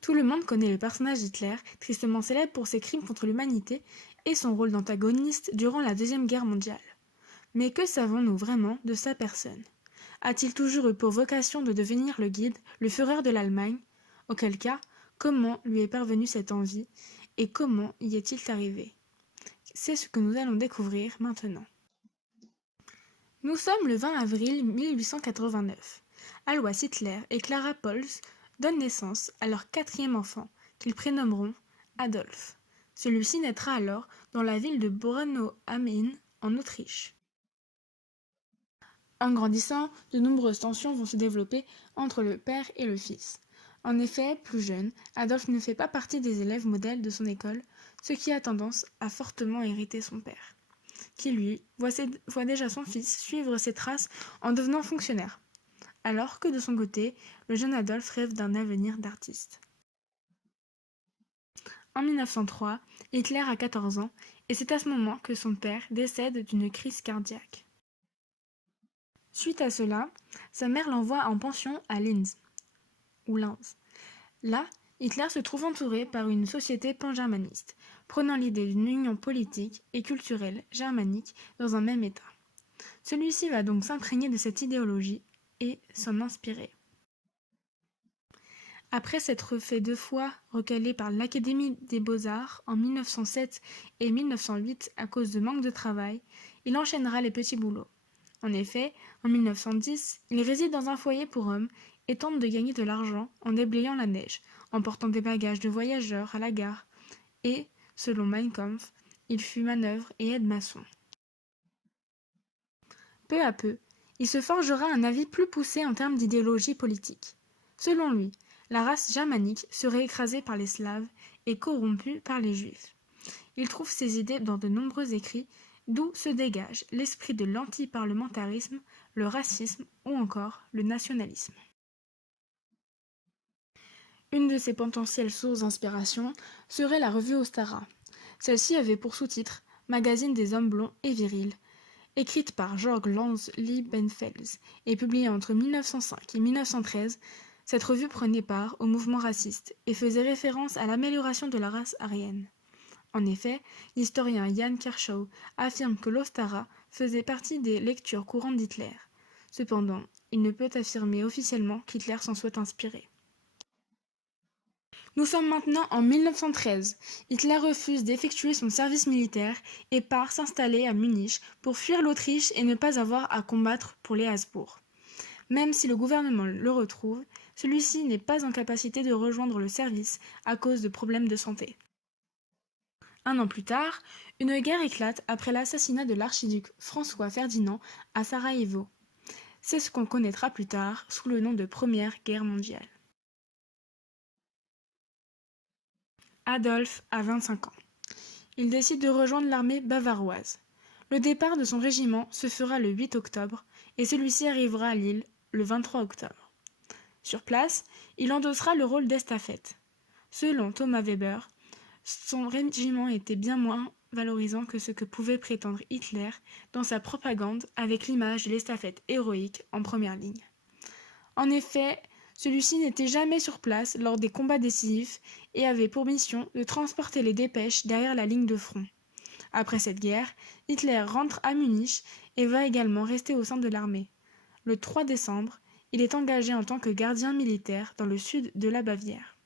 Tout le monde connaît le personnage d'Hitler, tristement célèbre pour ses crimes contre l'humanité et son rôle d'antagoniste durant la Deuxième Guerre mondiale. Mais que savons-nous vraiment de sa personne? A-t-il toujours eu pour vocation de devenir le guide, le Führer de l'Allemagne? Auquel cas, comment lui est parvenue cette envie et comment y est-il arrivé? C'est ce que nous allons découvrir maintenant. Nous sommes le 20 avril 1889. Alois Hitler et Clara Pols donnent naissance à leur quatrième enfant, qu'ils prénommeront Adolphe. Celui-ci naîtra alors dans la ville de Braunau-am-Inn, en Autriche. En grandissant, de nombreuses tensions vont se développer entre le père et le fils. En effet, plus jeune, Adolphe ne fait pas partie des élèves modèles de son école, ce qui a tendance à fortement hériter son père, qui lui voit déjà son fils suivre ses traces en devenant fonctionnaire, alors que de son côté, le jeune Adolphe rêve d'un avenir d'artiste. En 1903, Hitler a 14 ans et c'est à ce moment que son père décède d'une crise cardiaque. Suite à cela, sa mère l'envoie en pension à Linz. Là, Hitler se trouve entouré par une société pan-germaniste, prenant l'idée d'une union politique et culturelle germanique dans un même État. Celui-ci va donc s'imprégner de cette idéologie et s'en inspirer. Après s'être fait 2 fois recaler par l'Académie des Beaux-Arts en 1907 et 1908 à cause de manque de travail, il enchaînera les petits boulots. En effet, en 1910, il réside dans un foyer pour hommes et tente de gagner de l'argent en déblayant la neige, en portant des bagages de voyageurs à la gare, et, selon Mein Kampf, il fut manœuvre et aide-maçon. Peu à peu, il se forgera un avis plus poussé en termes d'idéologie politique. Selon lui, la race germanique serait écrasée par les Slaves et corrompue par les Juifs. Il trouve ses idées dans de nombreux écrits, d'où se dégage l'esprit de l'antiparlementarisme, le racisme ou encore le nationalisme. Une de ses potentielles sources d'inspiration serait la revue Ostara. Celle-ci avait pour sous-titre « Magazine des hommes blonds et virils », écrite par Georg Lanz Liebenfels et publiée entre 1905 et 1913, cette revue prenait part au mouvement raciste et faisait référence à l'amélioration de la race aryenne. En effet, l'historien Jan Kershaw affirme que l'Ostara faisait partie des lectures courantes d'Hitler. Cependant, il ne peut affirmer officiellement qu'Hitler s'en soit inspiré. Nous sommes maintenant en 1913. Hitler refuse d'effectuer son service militaire et part s'installer à Munich pour fuir l'Autriche et ne pas avoir à combattre pour les Habsbourg. Même si le gouvernement le retrouve, celui-ci n'est pas en capacité de rejoindre le service à cause de problèmes de santé. 1 an plus tard, une guerre éclate après l'assassinat de l'archiduc François Ferdinand à Sarajevo. C'est ce qu'on connaîtra plus tard sous le nom de Première Guerre mondiale. Adolphe a 25 ans. Il décide de rejoindre l'armée bavaroise. Le départ de son régiment se fera le 8 octobre et celui-ci arrivera à Lille le 23 octobre. Sur place, il endossera le rôle d'estafette. Selon Thomas Weber, son régiment était bien moins valorisant que ce que pouvait prétendre Hitler dans sa propagande avec l'image de l'estafette héroïque en première ligne. En effet, celui-ci n'était jamais sur place lors des combats décisifs et avait pour mission de transporter les dépêches derrière la ligne de front. Après cette guerre, Hitler rentre à Munich et va également rester au sein de l'armée. Le 3 décembre, il est engagé en tant que gardien militaire dans le sud de la Bavière.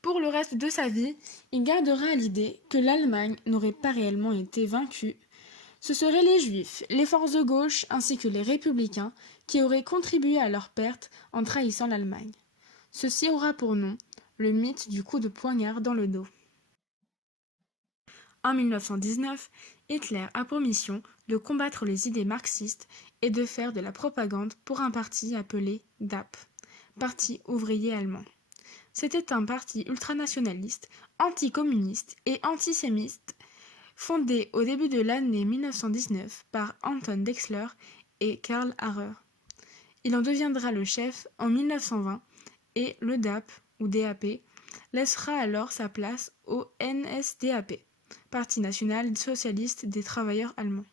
Pour le reste de sa vie, il gardera à l'idée que l'Allemagne n'aurait pas réellement été vaincue. Ce seraient les Juifs, les forces de gauche ainsi que les républicains qui auraient contribué à leur perte en trahissant l'Allemagne. Ceci aura pour nom le mythe du coup de poignard dans le dos. En 1919, Hitler a pour mission de combattre les idées marxistes et de faire de la propagande pour un parti appelé DAP, Parti ouvrier allemand. C'était un parti ultranationaliste, anticommuniste et antisémite fondé au début de l'année 1919 par Anton Dexler et Karl Harrer. Il en deviendra le chef en 1920 et le DAP, ou DAP, laissera alors sa place au NSDAP, Parti national socialiste des travailleurs allemands.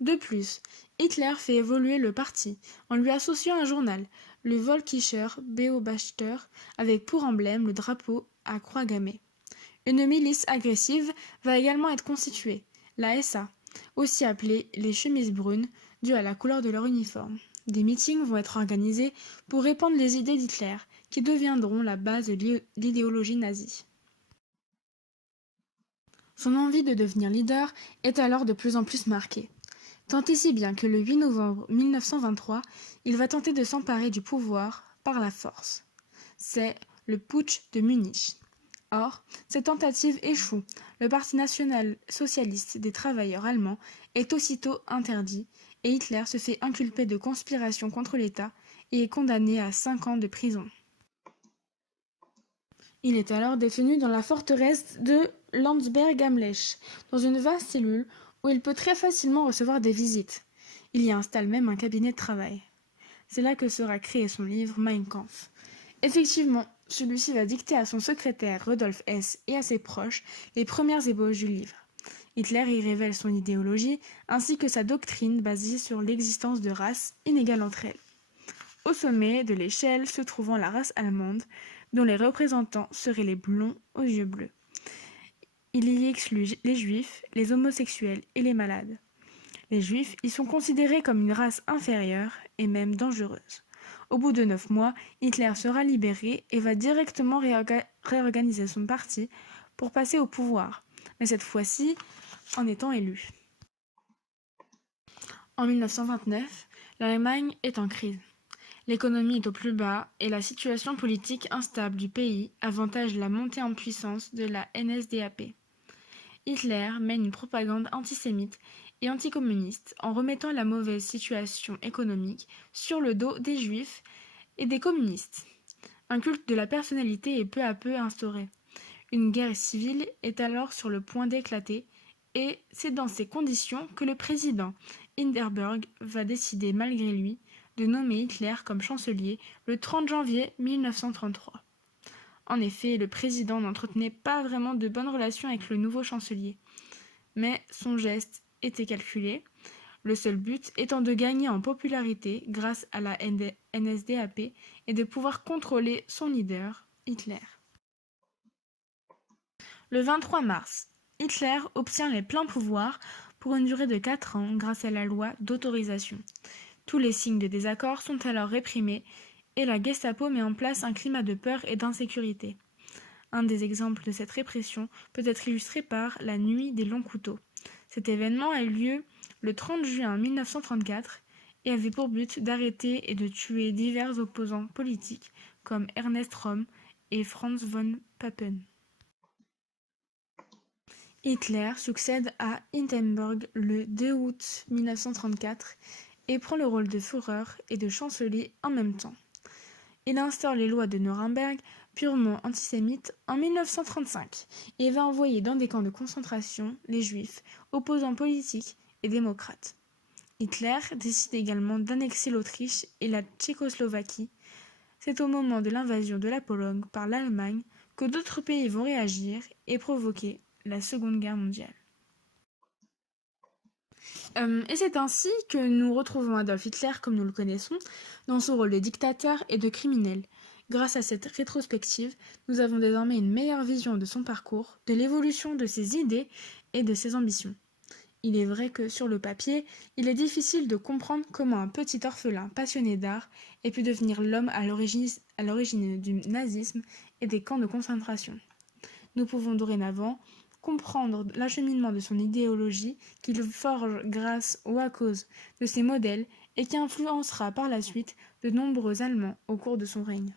De plus, Hitler fait évoluer le parti en lui associant un journal, le Völkischer Beobachter, avec pour emblème le drapeau à croix gammée. Une milice agressive va également être constituée, la SA, aussi appelée les chemises brunes, due à la couleur de leur uniforme. Des meetings vont être organisés pour répandre les idées d'Hitler, qui deviendront la base de l'idéologie nazie. Son envie de devenir leader est alors de plus en plus marquée. Tant et si bien que le 8 novembre 1923, il va tenter de s'emparer du pouvoir par la force. C'est le putsch de Munich. Or, cette tentative échoue. Le Parti national-socialiste des travailleurs allemands est aussitôt interdit et Hitler se fait inculper de conspiration contre l'État et est condamné à 5 ans de prison. Il est alors détenu dans la forteresse de Landsberg am Lech, dans une vaste cellule où il peut très facilement recevoir des visites. Il y installe même un cabinet de travail. C'est là que sera créé son livre Mein Kampf. Effectivement, celui-ci va dicter à son secrétaire Rudolf Hess et à ses proches les premières ébauches du livre. Hitler y révèle son idéologie ainsi que sa doctrine basée sur l'existence de races inégales entre elles. Au sommet de l'échelle se trouvant la race allemande, dont les représentants seraient les blonds aux yeux bleus. Il y exclut les juifs, les homosexuels et les malades. Les juifs y sont considérés comme une race inférieure et même dangereuse. Au bout de 9 mois, Hitler sera libéré et va directement réorganiser son parti pour passer au pouvoir, mais cette fois-ci en étant élu. En 1929, l'Allemagne est en crise. L'économie est au plus bas et la situation politique instable du pays avantage la montée en puissance de la NSDAP. Hitler mène une propagande antisémite et anticommuniste en remettant la mauvaise situation économique sur le dos des juifs et des communistes. Un culte de la personnalité est peu à peu instauré. Une guerre civile est alors sur le point d'éclater et c'est dans ces conditions que le président Hindenburg va décider malgré lui de nommer Hitler comme chancelier le 30 janvier 1933. En effet, le président n'entretenait pas vraiment de bonnes relations avec le nouveau chancelier. Mais son geste était calculé, le seul but étant de gagner en popularité grâce à la NSDAP et de pouvoir contrôler son leader, Hitler. Le 23 mars, Hitler obtient les pleins pouvoirs pour une durée de 4 ans grâce à la loi d'autorisation. Tous les signes de désaccord sont alors réprimés et la Gestapo met en place un climat de peur et d'insécurité. Un des exemples de cette répression peut être illustré par la Nuit des longs couteaux. Cet événement a eu lieu le 30 juin 1934 et avait pour but d'arrêter et de tuer divers opposants politiques comme Ernest Röhm et Franz von Papen. Hitler succède à Hindenburg le 2 août 1934 et prend le rôle de Führer et de chancelier en même temps. Il instaure les lois de Nuremberg, purement antisémites, en 1935 et va envoyer dans des camps de concentration les juifs, opposants politiques et démocrates. Hitler décide également d'annexer l'Autriche et la Tchécoslovaquie. C'est au moment de l'invasion de la Pologne par l'Allemagne que d'autres pays vont réagir et provoquer la Seconde Guerre mondiale. Et c'est ainsi que nous retrouvons Adolf Hitler comme nous le connaissons, dans son rôle de dictateur et de criminel. Grâce à cette rétrospective, nous avons désormais une meilleure vision de son parcours, de l'évolution de ses idées et de ses ambitions. Il est vrai que, sur le papier, il est difficile de comprendre comment un petit orphelin passionné d'art ait pu devenir l'homme à l'origine du nazisme et des camps de concentration. Nous pouvons dorénavant comprendre l'acheminement de son idéologie qu'il forge grâce ou à cause de ses modèles et qui influencera par la suite de nombreux Allemands au cours de son règne.